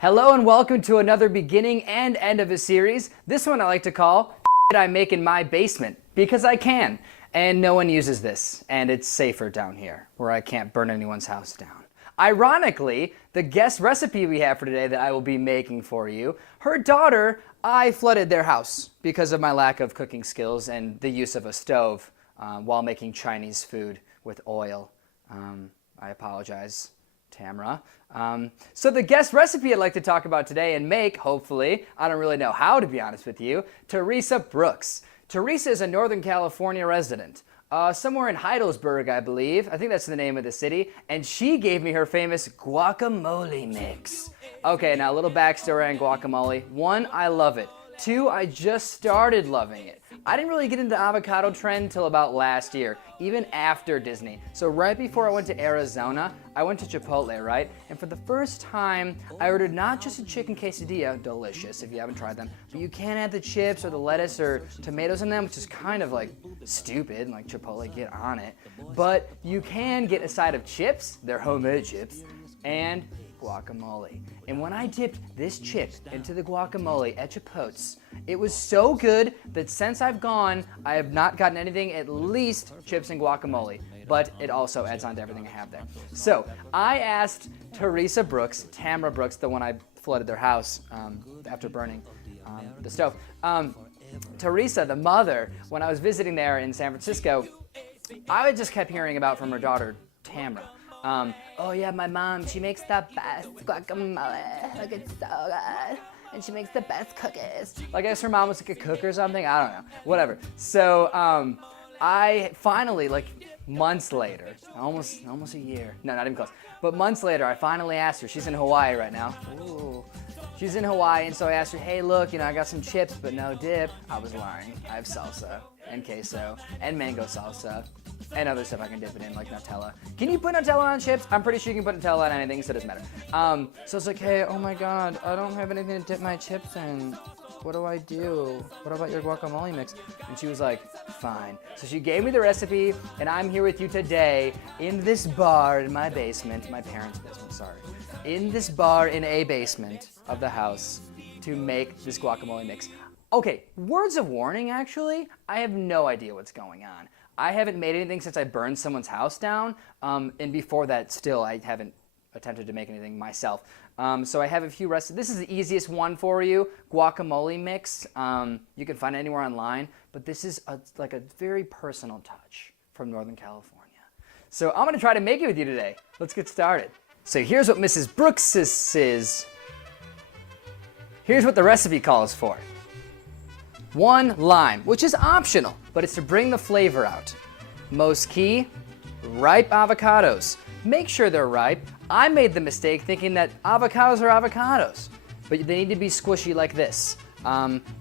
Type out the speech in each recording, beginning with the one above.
Hello and welcome to another beginning and end of a series. This one I like to call I make in my basement because I can. And no one uses this, and it's safer down here where I can't burn anyone's house down. Ironically, the guest recipe we have for today that I will be making for you, her daughter, I flooded their house because of my lack of cooking skills and the use of a stove while making Chinese food with oil. I apologize, Tamra. So the guest recipe I'd like to talk about today and make, hopefully, I don't really know how to be honest with you, Teresa Brooks. Teresa is a Northern California resident, somewhere in Heidelberg, I believe. I think that's the name of the city. And she gave me her famous guacamole mix. Okay, now a little backstory on guacamole. 1, I love it. 2, I just started loving it. I didn't really get into the avocado trend until about last year, even after Disney. So right before I went to Arizona, I went to Chipotle, right? And for the first time, I ordered not just a chicken quesadilla, delicious if you haven't tried them, but you can add the chips or the lettuce or tomatoes in them, which is kind of like stupid, like Chipotle, get on it. But you can get a side of chips, they're homemade chips, and guacamole. And when I dipped this chip into the guacamole at Chipotle's, it was so good that since I've gone, I have not gotten anything at least chips and guacamole, but it also adds on to everything I have there. So I asked Teresa Brooks, Tamra Brooks, the one I flooded their house after burning the stove. Teresa, the mother, when I was visiting there in San Francisco, I just kept hearing about from her daughter, Tamra. Oh yeah, my mom, she makes the best guacamole. Like, it's so good. And she makes the best cookies. Like, I guess her mom was like a cook or something. I don't know. Whatever. So, I finally, like, months later, almost a year. No, not even close. But months later, I finally asked her. She's in Hawaii right now. Ooh. She's in Hawaii, and so I asked her, hey, look, I got some chips, but no dip. I was lying. I have salsa and queso and mango salsa and other stuff I can dip it in, like Nutella. Can you put Nutella on chips? I'm pretty sure you can put Nutella on anything, so it doesn't matter. So it's like, hey, oh my God, I don't have anything to dip my chips in. What do I do? What about your guacamole mix? And she was like, fine. So she gave me the recipe, and I'm here with you today in this bar in my basement, my parents' basement, sorry. In this bar in a basement of the house to make this guacamole mix. Okay, words of warning, actually. I have no idea what's going on. I haven't made anything since I burned someone's house down, and before that, still, I haven't attempted to make anything myself. So I have a few recipes. This is the easiest one for you, guacamole mix. You can find it anywhere online, but this is like a very personal touch from Northern California. So I'm gonna try to make it with you today. Let's get started. So here's what Mrs. Brooks is. Here's what the recipe calls for. 1 lime, which is optional, but it's to bring the flavor out. Most key, ripe avocados. Make sure they're ripe. I made the mistake thinking that avocados are avocados, but they need to be squishy like this.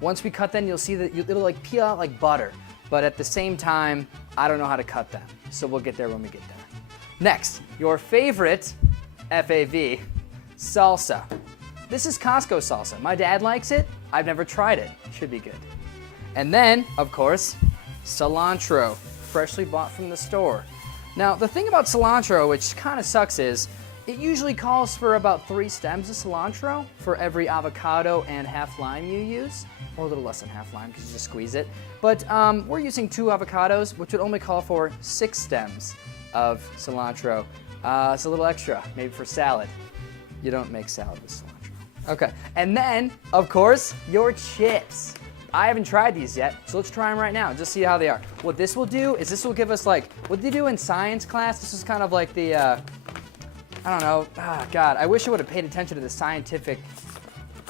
Once we cut them, you'll see that it'll like peel out like butter, but at the same time, I don't know how to cut them, so we'll get there when we get there. Next, your favorite FAV, salsa. This is Costco salsa. My dad likes it. I've never tried it. Should be good. And then, of course, cilantro, freshly bought from the store. Now, the thing about cilantro, which kind of sucks, is it usually calls for about 3 stems of cilantro for every avocado and half lime you use, or a little less than half lime because you just squeeze it. But we're using 2 avocados, which would only call for 6 stems of cilantro. It's a little extra, maybe for salad. You don't make salad with cilantro. Okay, and then, of course, your chips. I haven't tried these yet, so let's try them right now, just see how they are. What this will do is this will give us like, what did they do in science class? This is kind of like the, I don't know, God, I wish I would have paid attention to the scientific,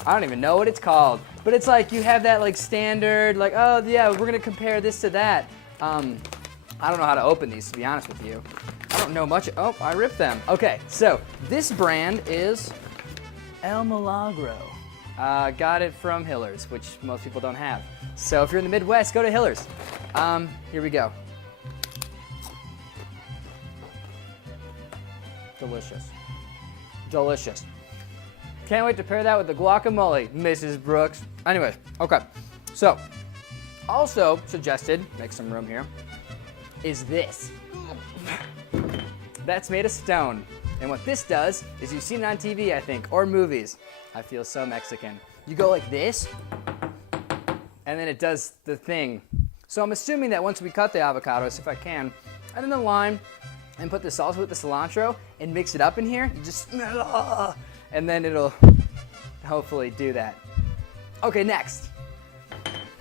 I don't even know what it's called, but it's like you have that like standard, like, oh yeah, we're gonna compare this to that. I don't know how to open these, to be honest with you. I don't know much, oh, I ripped them. Okay, so this brand is El Milagro. Got it from Hiller's, which most people don't have. So if you're in the Midwest, go to Hiller's. Here we go. Delicious. Delicious. Can't wait to pair that with the guacamole, Mrs. Brooks. Anyways, okay. So, also suggested, make some room here, is this. That's made of stone. And what this does is you've seen it on TV, I think, or movies. I feel so Mexican. You go like this, and then it does the thing. So I'm assuming that once we cut the avocados, if I can, and then the lime, and put the salsa with the cilantro, and mix it up in here, you just, and then it'll hopefully do that. Okay, next.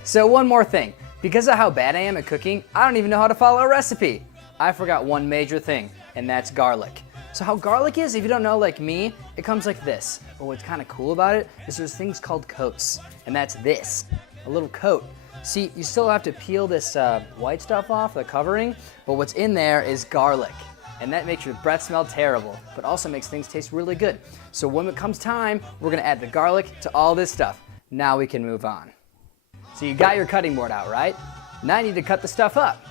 So one more thing. Because of how bad I am at cooking, I don't even know how to follow a recipe. I forgot one major thing, and that's garlic. So how garlic is, if you don't know like me, it comes like this. But what's kind of cool about it is there's things called coats, and that's this, a little coat. See, you still have to peel this white stuff off, the covering, but what's in there is garlic. And that makes your breath smell terrible, but also makes things taste really good. So when it comes time, we're gonna add the garlic to all this stuff. Now we can move on. So you got your cutting board out, right? Now you need to cut the stuff up.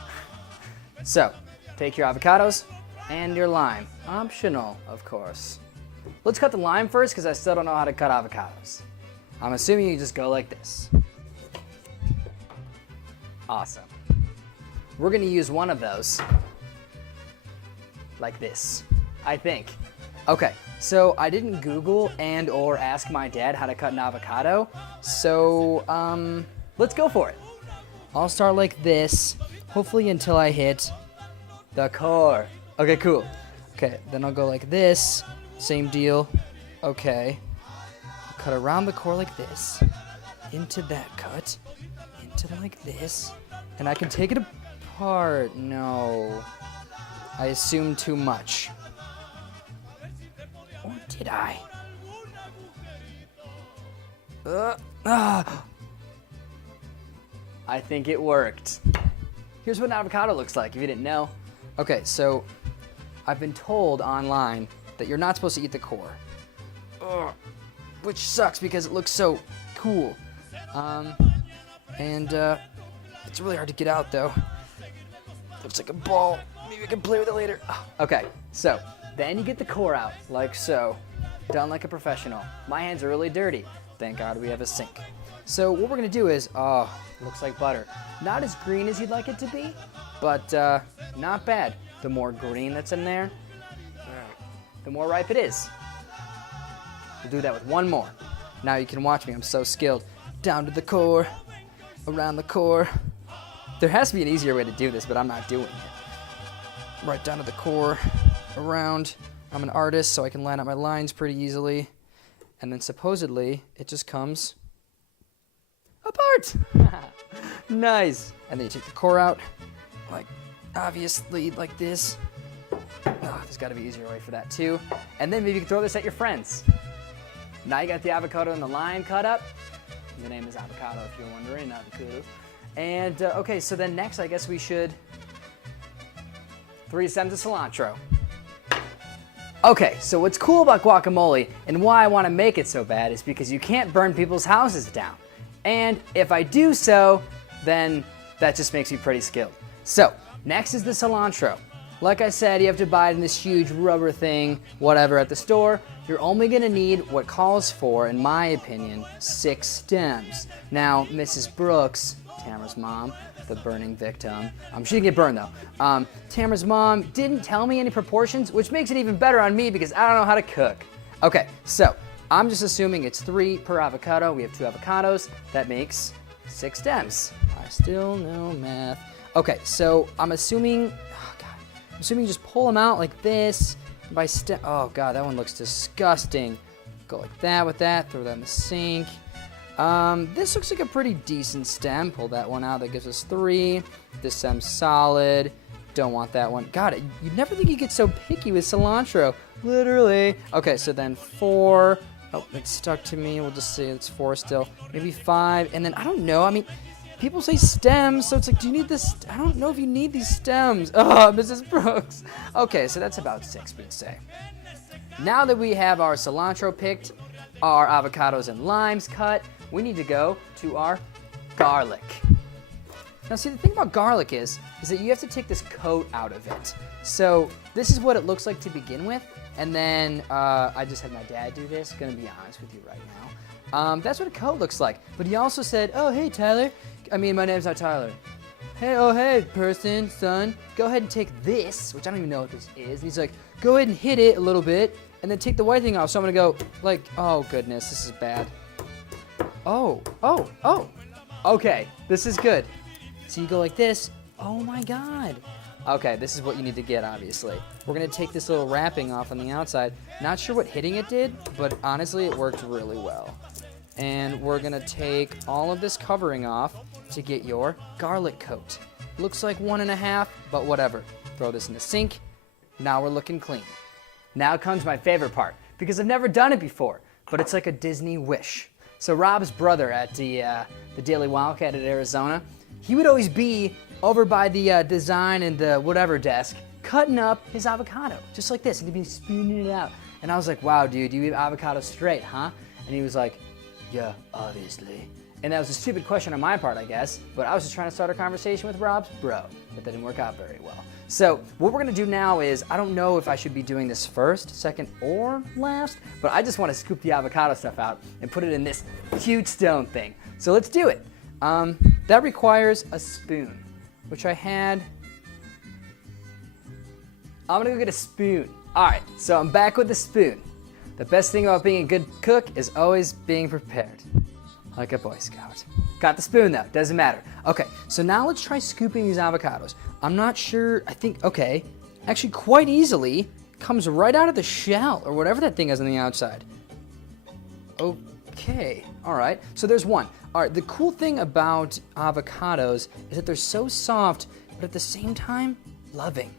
So, take your avocados and your lime. Optional, of course. Let's cut the lime first because I still don't know how to cut avocados. I'm assuming you just go like this. Awesome. We're gonna use one of those. Like this, I think. Okay, so I didn't Google and or ask my dad how to cut an avocado. So, let's go for it. I'll start like this, hopefully until I hit the core. Okay, cool. Okay, then I'll go like this, same deal. Okay, I'll cut around the core like this, into that cut, into like this, and I can take it apart. No, I assumed too much. Or did I? I think it worked. Here's what an avocado looks like if you didn't know. Okay, so I've been told online that you're not supposed to eat the core. Which sucks because it looks so cool. It's really hard to get out though. Looks like a ball. Maybe I can play with it later. Okay, so then you get the core out, like so. Done like a professional. My hands are really dirty. Thank God we have a sink. So what we're gonna do is, looks like butter. Not as green as you'd like it to be, but not bad. The more green that's in there, the more ripe it is. We'll do that with one more. Now you can watch me, I'm so skilled. Down to the core, around the core. There has to be an easier way to do this, but I'm not doing it. Right down to the core, around. I'm an artist, so I can line up my lines pretty easily. And then supposedly, it just comes apart. Nice. And then you take the core out, like obviously like this. There's got to be an easier way for that too. And then maybe you can throw this at your friends. Now you got the avocado and the lime cut up. The name is avocado if you're wondering, not avocado. And okay, so then next I guess we should 3 stems of cilantro. Okay, so what's cool about guacamole and why I want to make it so bad is because you can't burn people's houses down. And if I do so, then that just makes me pretty skilled. So, next is the cilantro. Like I said, you have to buy it in this huge rubber thing, whatever, at the store. You're only gonna need what calls for, in my opinion, 6 stems. Now, Mrs. Brooks, Tamara's mom, the burning victim. She didn't get burned though. Tamara's mom didn't tell me any proportions, which makes it even better on me because I don't know how to cook. Okay, so I'm just assuming it's 3 per avocado. We have 2 avocados. That makes 6 stems. I still know math. Okay, so I'm assuming, you just pull them out like this by stem. Oh God, that one looks disgusting. Go like that with that, throw that in the sink. This looks like a pretty decent stem. Pull that one out, that gives us 3. This stem's solid. Don't want that one. God, you'd never think you get so picky with cilantro. Literally. Okay, so then 4. Oh, it's stuck to me. We'll just say it's 4 still. Maybe 5. And then, I don't know. I mean, people say stems, so it's like, do you need this? I don't know if you need these stems. Oh, Mrs. Brooks. Okay, so that's about 6, we'd say. Now that we have our cilantro picked, our avocados and limes cut, we need to go to our garlic. Now see, the thing about garlic is that you have to take this coat out of it. So this is what it looks like to begin with. And then I just had my dad do this, gonna be honest with you right now. That's what a coat looks like. But he also said, oh, hey, Tyler. I mean, my name's not Tyler. Hey, oh, hey, son, go ahead and take this, which I don't even know what this is. And he's like, go ahead and hit it a little bit, and then take the white thing off. So I'm gonna go like, oh goodness, this is bad. Oh. Okay, this is good. So you go like this. Oh my God. Okay, this is what you need to get, obviously. We're gonna take this little wrapping off on the outside. Not sure what hitting it did, but honestly, it worked really well. And we're gonna take all of this covering off to get your garlic coat. Looks like 1.5, but whatever. Throw this in the sink. Now we're looking clean. Now comes my favorite part, because I've never done it before, but it's like a Disney wish. So Rob's brother at the Daily Wildcat at Arizona, he would always be over by the design and the whatever desk, cutting up his avocado, just like this, and he'd be spooning it out. And I was like, wow, dude, you eat avocado straight, huh? And he was like, yeah, obviously. And that was a stupid question on my part, I guess, but I was just trying to start a conversation with Rob's bro, but that didn't work out very well. So what we're gonna do now is, I don't know if I should be doing this first, second, or last, but I just wanna scoop the avocado stuff out and put it in this cute stone thing. So let's do it. That requires a spoon, which I had. I'm gonna go get a spoon. All right, so I'm back with the spoon. The best thing about being a good cook is always being prepared, like a Boy Scout. Got the spoon though, doesn't matter. Okay, so now let's try scooping these avocados. I'm not sure, I think, okay, actually quite easily comes right out of the shell or whatever that thing is on the outside. Okay, all right, so there's one. All right, the cool thing about avocados is that they're so soft, but at the same time, loving.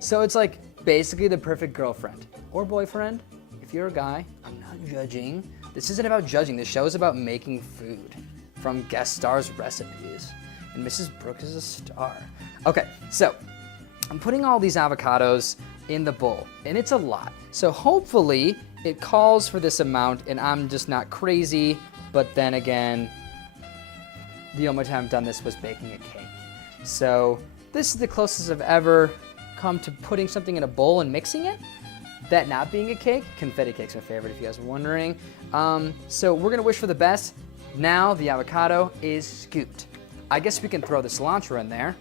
So it's like basically the perfect girlfriend or boyfriend. If you're a guy, I'm not judging. This isn't about judging. This show is about making food from guest stars' recipes. And Mrs. Brooks is a star. Okay, so I'm putting all these avocados in the bowl, and it's a lot. So hopefully it calls for this amount, and I'm just not crazy. But then again, the only time I've done this was baking a cake. So this is the closest I've ever come to putting something in a bowl and mixing it. That not being a cake, confetti cake's my favorite if you guys are wondering. So we're gonna wish for the best. Now the avocado is scooped. I guess we can throw the cilantro in there.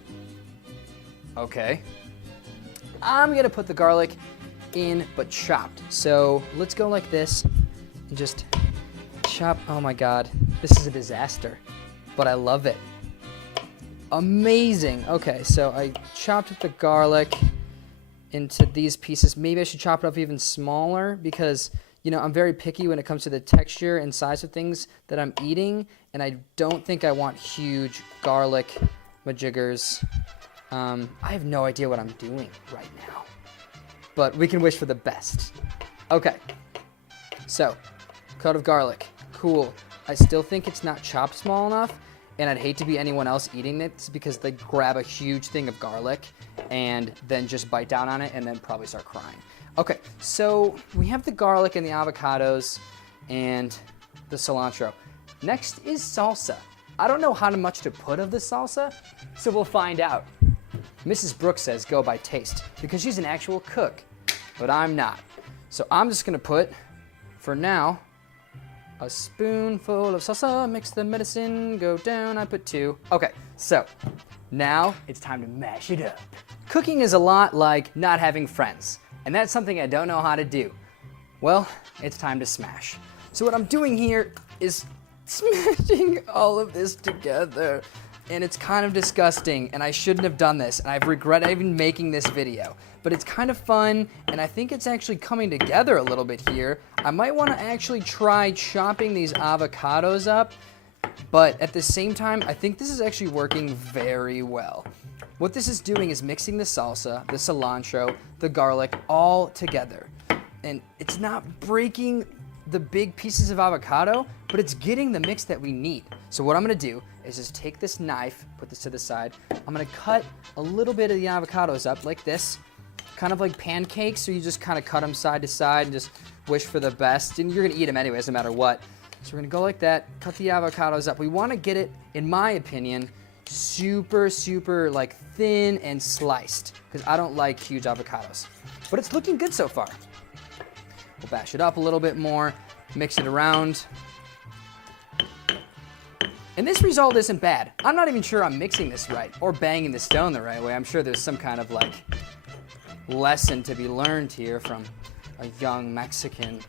Okay. I'm gonna put the garlic in, but chopped. So let's go like this and just chop. Oh my God, this is a disaster, but I love it. Amazing. Okay, so I chopped up the garlic into these pieces. Maybe I should chop it up even smaller because, you know, I'm very picky when it comes to the texture and size of things that I'm eating, and I don't think I want huge garlic majiggers. I have no idea what I'm doing right now, but we can wish for the best. Okay, so coat of garlic, cool. I still think it's not chopped small enough, and I'd hate to be anyone else eating it because they grab a huge thing of garlic and then just bite down on it and then probably start crying. Okay, so we have the garlic and the avocados and the cilantro. Next is salsa. I don't know how much to put of the salsa, so we'll find out. Mrs. Brooks says go by taste because she's an actual cook, but I'm not. So I'm just gonna put, for now, a spoonful of salsa, mix the medicine, go down, I put 2. Okay, so now it's time to mash it up. Cooking is a lot like not having friends, and that's something I don't know how to do. Well, it's time to smash. So what I'm doing here is smashing all of this together, and it's kind of disgusting, and I shouldn't have done this, and I've regretted even making this video. But it's kind of fun, and I think it's actually coming together a little bit here. I might want to actually try chopping these avocados up, but at the same time, I think this is actually working very well. What this is doing is mixing the salsa, the cilantro, the garlic all together. And it's not breaking the big pieces of avocado, but it's getting the mix that we need. So what I'm gonna do is just take this knife, put this to the side. I'm gonna cut a little bit of the avocados up like this, kind of like pancakes, so you just kind of cut them side to side and just wish for the best. And you're gonna eat them anyways, no matter what. So we're gonna go like that, cut the avocados up. We wanna get it, in my opinion, super, super like thin and sliced, because I don't like huge avocados. But it's looking good so far. We'll bash it up a little bit more, mix it around. And this result isn't bad. I'm not even sure I'm mixing this right or banging the stone the right way. I'm sure there's some kind of like lesson to be learned here from a young Mexican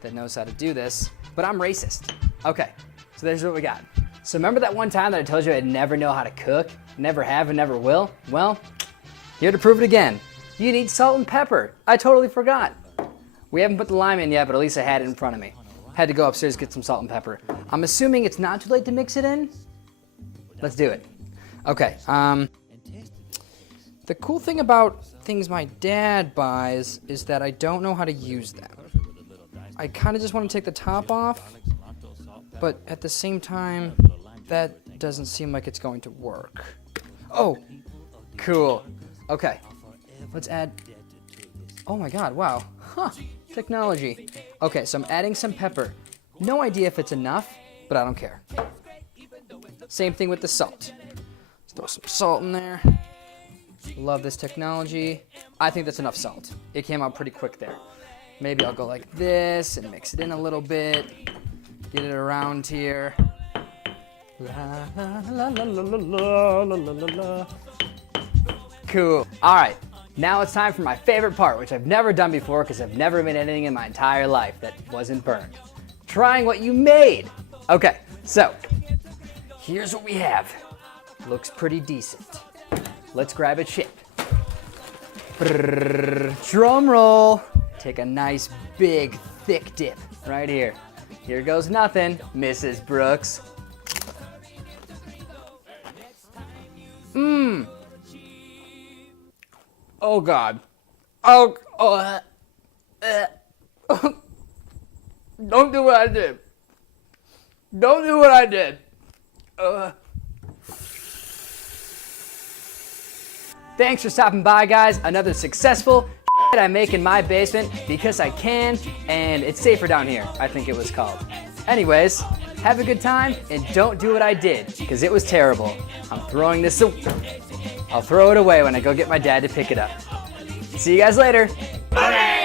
that knows how to do this, but I'm racist. Okay, so there's what we got. So remember that one time that I told you I'd never know how to cook? Never have and never will? Well, here to prove it again. You need salt and pepper. I totally forgot. We haven't put the lime in yet, but at least I had it in front of me. Had to go upstairs to get some salt and pepper. I'm assuming it's not too late to mix it in. Let's do it. Okay, the cool thing about things my dad buys is that I don't know how to use them. I kind of just want to take the top off, but at the same time, that doesn't seem like it's going to work. Oh, cool. Okay, let's add, oh my God, wow. Huh, technology. Okay, so I'm adding some pepper. No idea if it's enough, but I don't care. Same thing with the salt. Let's throw some salt in there. Love this technology. I think that's enough salt. It came out pretty quick there. Maybe I'll go like this and mix it in a little bit. Get it around here. La, la, la, la, la, la, la, la, la. Cool. All right, now it's time for my favorite part, which I've never done before because I've never made anything in my entire life that wasn't burned. Trying what you made. Okay, so here's what we have. Looks pretty decent. Let's grab a chip. Drum roll. Take a nice, big, thick dip right here. Here goes nothing, Mrs. Brooks. Mmm. Oh, God. Oh, Don't do what I did. Don't do what I did. Thanks for stopping by, guys. Another successful I make in my basement because I can, and it's safer down here, I think it was called. Anyways, have a good time, and don't do what I did, because it was terrible. I'm throwing this away. I'll throw it away when I go get my dad to pick it up. See you guys later. Bye.